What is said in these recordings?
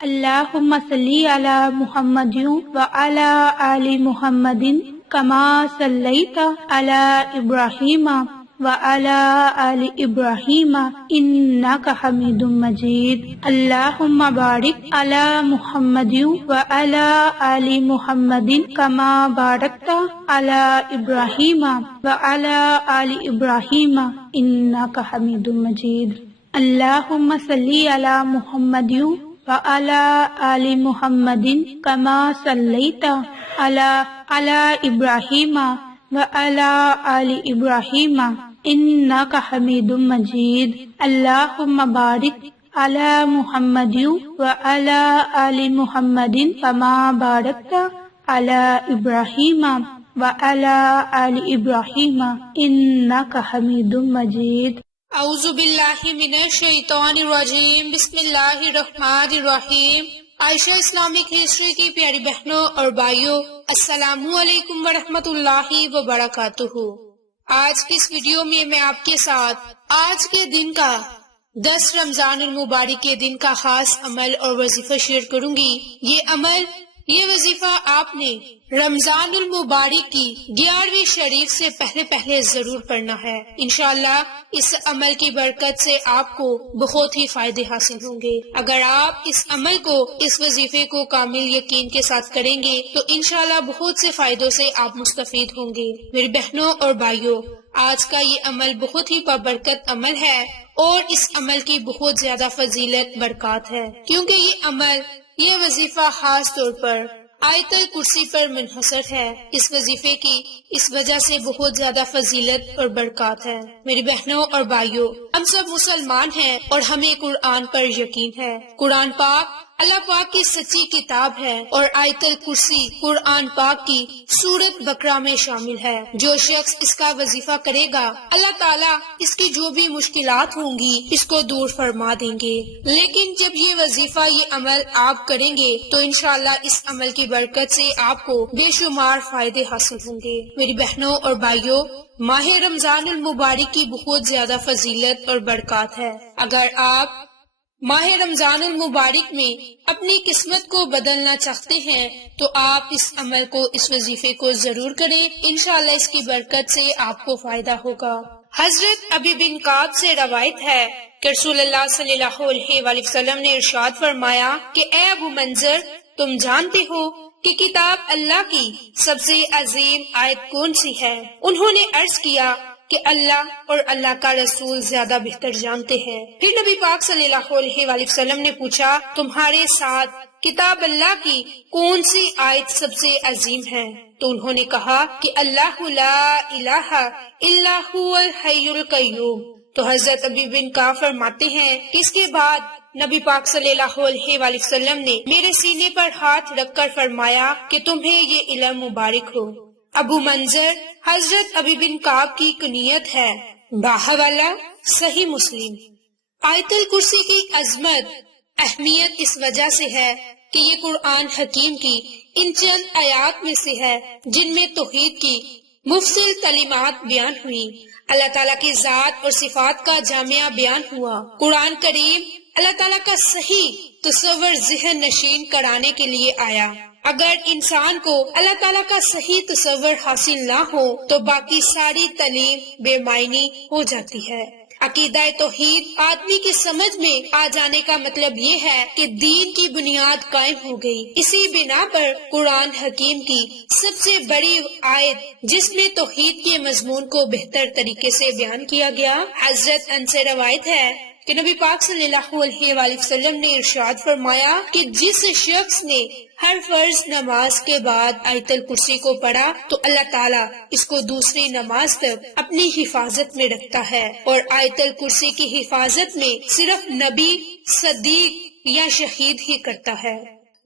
اللہم صلی علی محمد وعلی آل محمد کما صلیت علی ابراہیم وعلی آل ابراہیم انک حمید مجید۔ اللہم بارک علی محمد وعلی آل محمد کما بارکت علی ابراہیم وعلی آل ابراہیم انک حمید مجید۔ اللہم صلی علی محمد وعلی آل محمد کما صلیت علی ابراہیم وعلی آل ابراہیم انک حمید مجید۔ اللہم بارک علی محمد وعلی آل محمد کما بارکت علی ابراہیم وعلی آل ابراہیم انک حمید مجید۔ اعوذ باللہ من الشیطان الرجیم، بسم اللہ الرحمن الرحیم۔ عائشہ اسلامک ہسٹری کی پیاری بہنوں اور بھائیوں، السلام علیکم ورحمۃ اللہ وبرکاتہ۔ آج کی اس ویڈیو میں میں آپ کے ساتھ آج کے دن کا 10 رمضان المبارک کے دن کا خاص عمل اور وظیفہ شیئر کروں گی۔ یہ وظیفہ آپ نے رمضان المبارک کی 11ویں شریف سے پہلے ضرور پڑھنا ہے۔ انشاءاللہ اس عمل کی برکت سے آپ کو بہت ہی فائدے حاصل ہوں گے۔ اگر آپ اس عمل کو، اس وظیفے کو کامل یقین کے ساتھ کریں گے تو انشاءاللہ بہت سے فائدوں سے آپ مستفید ہوں گے۔ میری بہنوں اور بھائیوں، آج کا یہ عمل بہت ہی بابرکت عمل ہے اور اس عمل کی بہت زیادہ فضیلت برکات ہے، کیونکہ یہ وظیفہ خاص طور پر آیت الکرسی پر منحصر ہے۔ اس وظیفے کی اس وجہ سے بہت زیادہ فضیلت اور برکات ہے۔ میری بہنوں اور بھائیوں، ہم سب مسلمان ہیں اور ہمیں قرآن پر یقین ہے۔ قرآن پاک اللہ پاک کی سچی کتاب ہے اور آیت الکرسی قرآن پاک کی سورۃ بقرہ میں شامل ہے۔ جو شخص اس کا وظیفہ کرے گا، اللہ تعالیٰ اس کی جو بھی مشکلات ہوں گی اس کو دور فرما دیں گے۔ لیکن جب یہ وظیفہ، یہ عمل آپ کریں گے تو انشاءاللہ اس عمل کی برکت سے آپ کو بے شمار فائدے حاصل ہوں گے۔ میری بہنوں اور بھائیوں، ماہ رمضان المبارک کی بہت زیادہ فضیلت اور برکات ہے۔ اگر آپ ماہ رمضان المبارک میں اپنی قسمت کو بدلنا چاہتے ہیں تو آپ اس عمل کو، اس وظیفے کو ضرور کریں۔ انشاءاللہ اس کی برکت سے آپ کو فائدہ ہوگا۔ حضرت ابی بن کعب سے روایت ہے کہ رسول اللہ صلی اللہ علیہ وآلہ وسلم نے ارشاد فرمایا کہ اے ابو منذر، تم جانتے ہو کہ کتاب اللہ کی سب سے عظیم آیت کون سی ہے؟ انہوں نے عرض کیا کہ اللہ اور اللہ کا رسول زیادہ بہتر جانتے ہیں۔ پھر نبی پاک صلی اللہ علیہ وآلہ وسلم نے پوچھا، تمہارے ساتھ کتاب اللہ کی کون سی آیت سب سے عظیم ہے؟ تو انہوں نے کہا کہ اللہ لا الہ الا هو الحی القیوم۔ تو حضرت ابی بن کعب فرماتے ہیں کہ اس کے بعد نبی پاک صلی اللہ علیہ وآلہ وسلم نے میرے سینے پر ہاتھ رکھ کر فرمایا کہ تمہیں یہ علم مبارک ہو۔ ابو منذر حضرت ابی بن کعب کی کنیت ہے۔ باحوالہ صحیح مسلم۔ آیت الکرسی کی عظمت، اہمیت اس وجہ سے ہے کہ یہ قرآن حکیم کی ان چند آیات میں سے ہے جن میں توحید کی مفصل تعلیمات بیان ہوئی، اللہ تعالیٰ کی ذات اور صفات کا جامعہ بیان ہوا۔ قرآن کریم اللہ تعالیٰ کا صحیح تصور ذہن نشین کرانے کے لیے آیا۔ اگر انسان کو اللہ تعالیٰ کا صحیح تصور حاصل نہ ہو تو باقی ساری تعلیم بے معنی ہو جاتی ہے۔ عقیدہ توحید آدمی کی سمجھ میں آ جانے کا مطلب یہ ہے کہ دین کی بنیاد قائم ہو گئی۔ اسی بنا پر قرآن حکیم کی سب سے بڑی آیت جس میں توحید کے مضمون کو بہتر طریقے سے بیان کیا گیا، حضرت انس سے روایت ہے کہ نبی پاک صلی اللہ علیہ وآلہ وسلم نے ارشاد فرمایا کہ جس شخص نے ہر فرض نماز کے بعد آیت الکرسی کو پڑھا تو اللہ تعالیٰ اس کو دوسری نماز تک اپنی حفاظت میں رکھتا ہے، اور آیت الکرسی کی حفاظت میں صرف نبی، صدیق یا شہید ہی کرتا ہے۔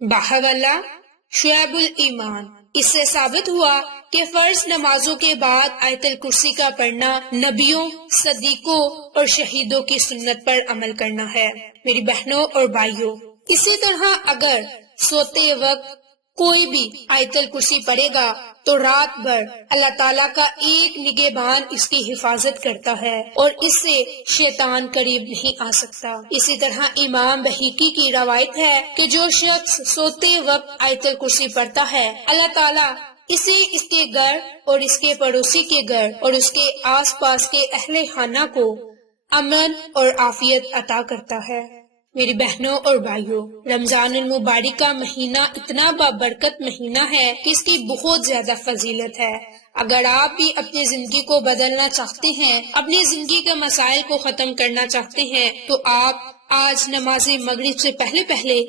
باحوالہ شعب الایمان۔ اس سے ثابت ہوا کہ فرض نمازوں کے بعد آیت الکرسی کا پڑھنا نبیوں، صدیقوں اور شہیدوں کی سنت پر عمل کرنا ہے۔ میری بہنوں اور بھائیوں، اسی طرح اگر سوتے وقت کوئی بھی آیت الکرسی پڑھے گا تو رات بھر اللہ تعالیٰ کا ایک نگہبان اس کی حفاظت کرتا ہے اور اس سے شیطان قریب نہیں آ سکتا۔ اسی طرح امام بحیقی کی روایت ہے کہ جو شخص سوتے وقت آیت الکرسی پڑھتا ہے اللہ تعالیٰ اسے اس کے گھر اور اس کے پڑوسی کے گھر اور اس کے آس پاس کے اہل خانہ کو امن اور عافیت عطا کرتا ہے۔ میری بہنوں اور بھائیوں، رمضان المبارک کا مہینہ اتنا بابرکت مہینہ ہے کہ اس کی بہت زیادہ فضیلت ہے۔ اگر آپ بھی اپنی زندگی کو بدلنا چاہتے ہیں، اپنی زندگی کے مسائل کو ختم کرنا چاہتے ہیں، تو آپ آج نماز مغرب سے پہلے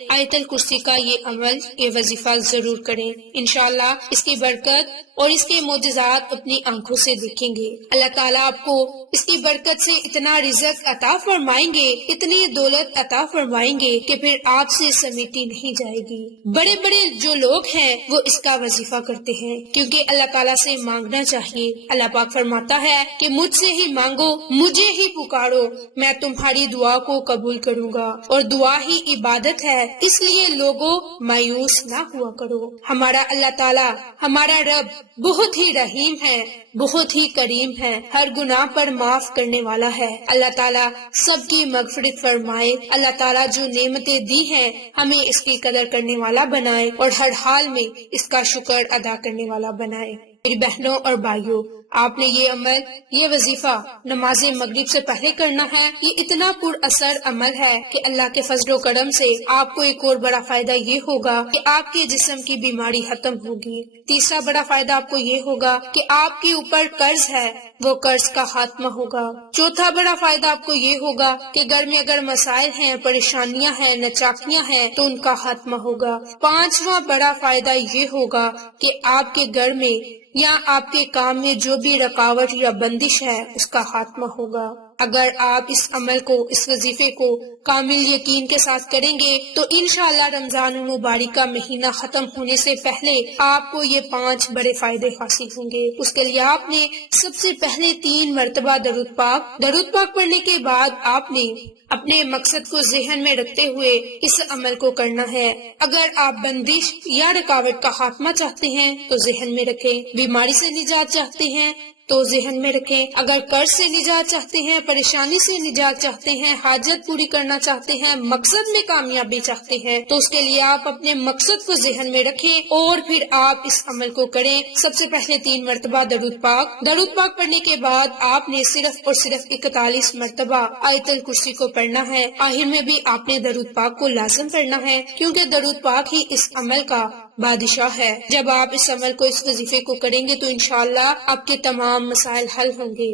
آیت الکرسی کا یہ عمل، یہ وظیفہ ضرور کریں۔ انشاءاللہ اس کی برکت اور اس کے معجزات اپنی آنکھوں سے دیکھیں گے۔ اللہ تعالیٰ آپ کو اس کی برکت سے اتنا رزق عطا فرمائیں گے، اتنی دولت عطا فرمائیں گے کہ پھر آپ سے سمیٹی نہیں جائے گی۔ بڑے بڑے جو لوگ ہیں وہ اس کا وظیفہ کرتے ہیں، کیونکہ اللہ تعالیٰ سے مانگنا چاہیے۔ اللہ پاک فرماتا ہے کہ مجھ سے ہی مانگو، مجھے ہی پکارو، میں تمہاری دعا کو قبول کروں گا، اور دعا ہی عبادت ہے، اس لیے لوگوں مایوس نہ ہوا کرو۔ ہمارا اللہ تعالیٰ، ہمارا رب بہت ہی رحیم ہے، بہت ہی کریم ہے، ہر گناہ پر معاف کرنے والا ہے۔ اللہ تعالیٰ سب کی مغفرت فرمائے۔ اللہ تعالیٰ جو نعمتیں دی ہیں ہمیں اس کی قدر کرنے والا بنائے اور ہر حال میں اس کا شکر ادا کرنے والا بنائے۔ میری بہنوں اور بھائیوں، آپ نے یہ عمل، یہ وظیفہ نماز مغرب سے پہلے کرنا ہے۔ یہ اتنا پر اثر عمل ہے کہ اللہ کے فضل و کرم سے آپ کو ایک اور بڑا فائدہ یہ ہوگا کہ آپ کے جسم کی بیماری ختم ہوگی۔ تیسرا بڑا فائدہ آپ کو یہ ہوگا کہ آپ کے اوپر قرض ہے وہ قرض کا خاتمہ ہوگا۔ چوتھا بڑا فائدہ آپ کو یہ ہوگا کہ گھر میں اگر مسائل ہیں، پریشانیاں ہیں، نچاکیاں ہیں تو ان کا خاتمہ ہوگا۔ پانچواں بڑا فائدہ یہ ہوگا کہ آپ کے گھر میں یا آپ کے کام میں جو بھی رکاوٹ یا بندش ہے اس کا خاتمہ ہوگا۔ اگر آپ اس عمل کو، اس وظیفے کو کامل یقین کے ساتھ کریں گے تو انشاءاللہ رمضان المبارک کا مہینہ ختم ہونے سے پہلے آپ کو یہ 5 بڑے فائدے حاصل ہوں گے۔ اس کے لیے آپ نے سب سے پہلے 3 مرتبہ درود پاک پڑھنے کے بعد آپ نے اپنے مقصد کو ذہن میں رکھتے ہوئے اس عمل کو کرنا ہے۔ اگر آپ بندش یا رکاوٹ کا خاتمہ چاہتے ہیں تو ذہن میں رکھیں، بیماری سے نجات چاہتے ہیں تو ذہن میں رکھیں، اگر قرض سے نجات چاہتے ہیں، پریشانی سے نجات چاہتے ہیں، حاجت پوری کرنا چاہتے ہیں، مقصد میں کامیابی چاہتے ہیں تو اس کے لیے آپ اپنے مقصد کو ذہن میں رکھیں اور پھر آپ اس عمل کو کریں۔ سب سے پہلے 3 مرتبہ درود پاک پڑھنے کے بعد آپ نے صرف اور صرف 41 مرتبہ آیت الکرسی کو پڑھنا ہے۔ آخر میں بھی آپ نے درود پاک کو لازم پڑھنا ہے، کیونکہ درود پاک ہی اس عمل کا بادشاہ ہے۔ جب آپ اس عمل کو، اس وظیفے کو کریں گے تو انشاءاللہ آپ کے تمام مسائل حل ہوں گے۔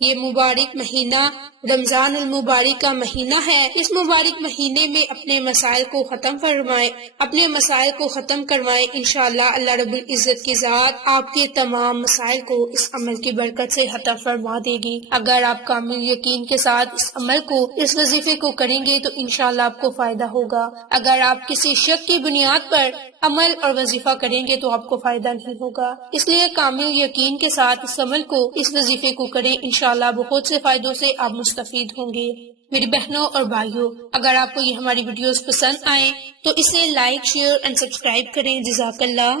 یہ مبارک مہینہ رمضان المبارک کا مہینہ ہے۔ اس مبارک مہینے میں اپنے مسائل کو ختم فرمائیں، اپنے مسائل کو ختم کروائیں۔ انشاءاللہ اللہ رب العزت کی ذات آپ کے تمام مسائل کو اس عمل کی برکت سے عطا فرما دے گی۔ اگر آپ کامل یقین کے ساتھ اس عمل کو، اس وظیفے کو کریں گے تو انشاءاللہ آپ کو فائدہ ہوگا۔ اگر آپ کسی شک کی بنیاد پر عمل اور وظیفہ کریں گے تو آپ کو فائدہ نہیں ہوگا۔ اس لیے کامل یقین کے ساتھ اس عمل کو، اس وظیفے کو کریں، انشاءاللہ بہت سے فائدوں سے آپ مستفید ہوں گے۔ میری بہنوں اور بھائیوں، اگر آپ کو یہ ہماری ویڈیوز پسند آئیں تو اسے لائک، شیئر اینڈ سبسکرائب کریں۔ جزاک اللہ۔